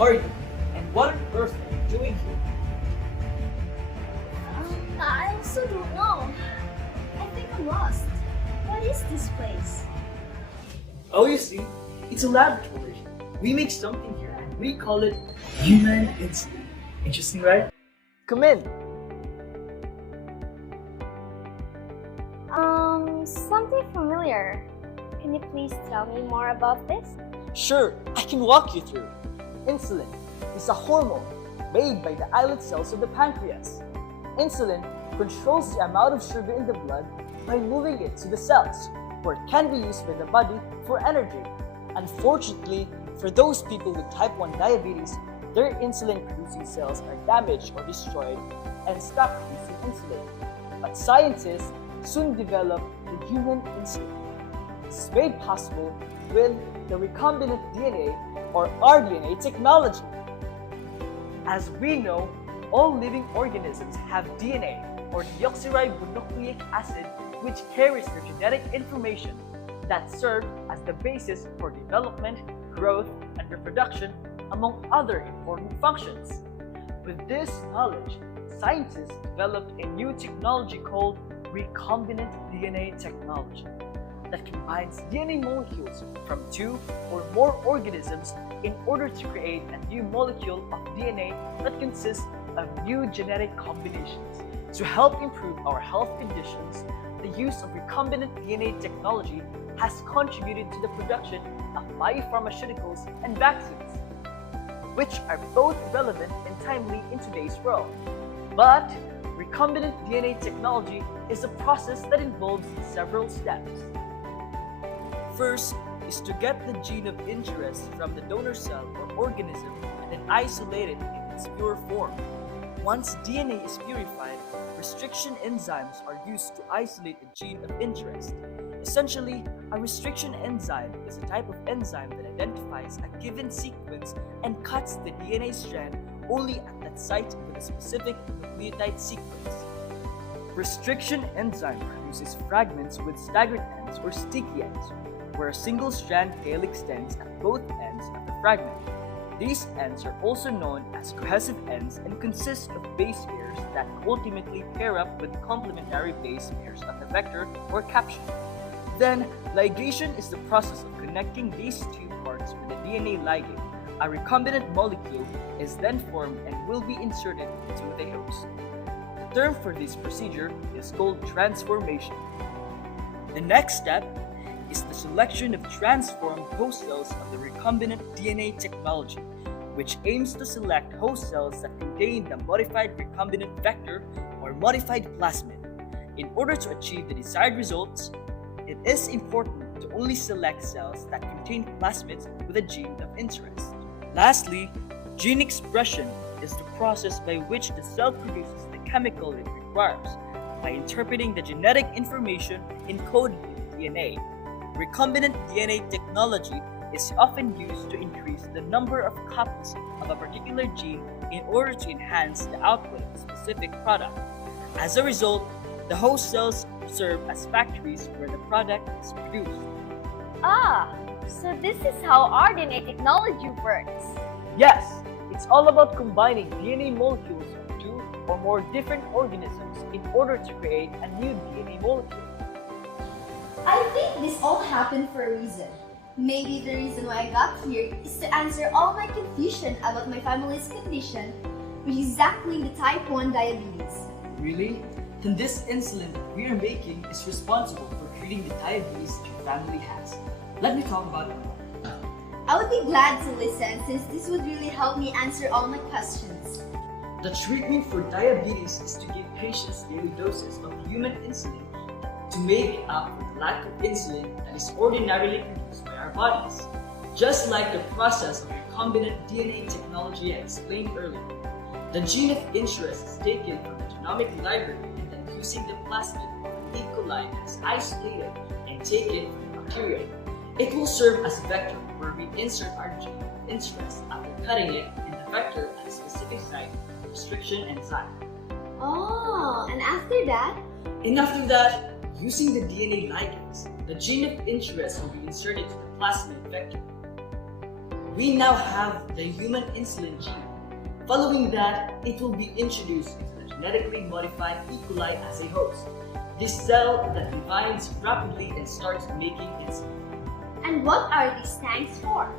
are you? And what on earth are you doing here? I also don't know. I think I'm lost. What is this place? Oh, you see, it's a laboratory. We make something here and we call it human insulin. Interesting, right? Come in. Something familiar. Can you please tell me more about this? Sure, I can walk you through. Insulin is a hormone made by the islet cells of the pancreas. Insulin controls the amount of sugar in the blood by moving it to the cells, where it can be used by the body for energy. Unfortunately, for those people with type 1 diabetes, their insulin-producing cells are damaged or destroyed and stop producing insulin. But scientists soon developed the human insulin. This is made possible with the recombinant DNA or rDNA technology. As we know, all living organisms have DNA or deoxyribonucleic acid, which carries their genetic information that serve as the basis for development, growth, and reproduction, among other important functions. With this knowledge, scientists developed a new technology called recombinant DNA technology that combines DNA molecules from 2 or more organisms in order to create a new molecule of DNA that consists of new genetic combinations. To help improve our health conditions, the use of recombinant DNA technology has contributed to the production of biopharmaceuticals and vaccines, which are both relevant and timely in today's world. But recombinant DNA technology is a process that involves several steps. First is to get the gene of interest from the donor cell or organism and then isolate it in its pure form. Once DNA is purified, restriction enzymes are used to isolate the gene of interest. Essentially, a restriction enzyme is a type of enzyme that identifies a given sequence and cuts the DNA strand only at that site with a specific nucleotide sequence. Restriction enzyme produces fragments with staggered ends or sticky ends, where a single strand tail extends at both ends of the fragment. These ends are also known as cohesive ends and consist of base pairs that ultimately pair up with complementary base pairs of the vector or capsule. Then, ligation is the process of connecting these two parts with a DNA ligand. A recombinant molecule is then formed and will be inserted into the host. The term for this procedure is called transformation. The next step is the selection of transformed host cells of the recombinant DNA technology, which aims to select host cells that contain the modified recombinant vector or modified plasmid. In order to achieve the desired results, it is important to only select cells that contain plasmids with a gene of interest. Lastly, gene expression is the process by which the cell produces the chemical it requires by interpreting the genetic information encoded in DNA. Recombinant DNA technology is often used to increase the number of copies of a particular gene in order to enhance the output of a specific product. As a result, the host cells serve as factories where the product is produced. So this is how rDNA technology works. Yes, it's all about combining DNA molecules from 2 or more different organisms in order to create a new DNA molecule. I think this all happened for a reason. Maybe the reason why I got here is to answer all my confusion about my family's condition, which is exactly the type 1 diabetes. Really? Then this insulin that we are making is responsible for treating the diabetes that your family has. Let me talk about it more. I would be glad to listen since this would really help me answer all my questions. The treatment for diabetes is to give patients daily doses of human insulin to make up for the lack of insulin that is ordinarily produced by our bodies. Just like the process of recombinant DNA technology I explained earlier, the gene of interest is taken from the genomic library and then using the plasmid of an E. coli that is isolated and taken from the bacteria. It will serve as a vector where we insert our gene of interest after cutting it in the vector at a specific site, restriction enzyme. Oh, and after that? And after that, using the DNA ligands, the gene of interest will be inserted to the plasmid vector. we now have the human insulin gene. Following that, it will be introduced into the genetically modified E. coli as a host. This cell that divides rapidly and starts making insulin. And what are these tanks for?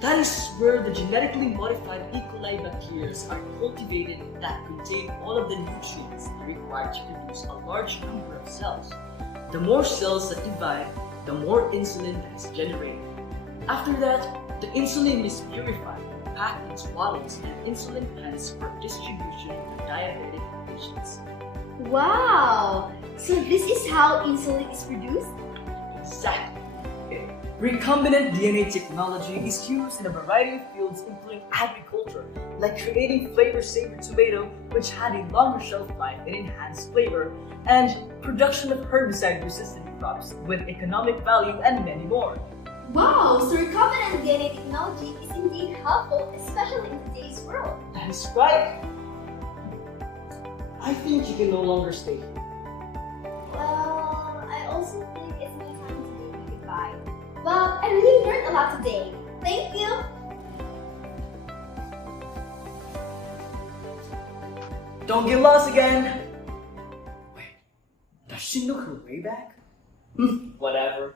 That is where the genetically modified E. coli bacteria are cultivated that contain all of the nutrients required to produce a large number of cells. The more cells that divide, the more insulin that is generated. After that, the insulin is purified, packed into bottles, and insulin pens for distribution to diabetic patients. Wow! So this is how insulin is produced? Exactly. Recombinant DNA technology is used in a variety of fields, including agriculture, like creating flavor-saver tomato, which had a longer shelf life and enhanced flavor, and production of herbicide-resistant crops with economic value, and many more. Wow! So recombinant DNA technology is indeed helpful, especially in today's world. That is right. I think you can no longer stay here. Well, I also think it's my time to bid you goodbye. Well, I really learned a lot today. Thank you! Don't get lost again! Wait, does she look her way back? Whatever.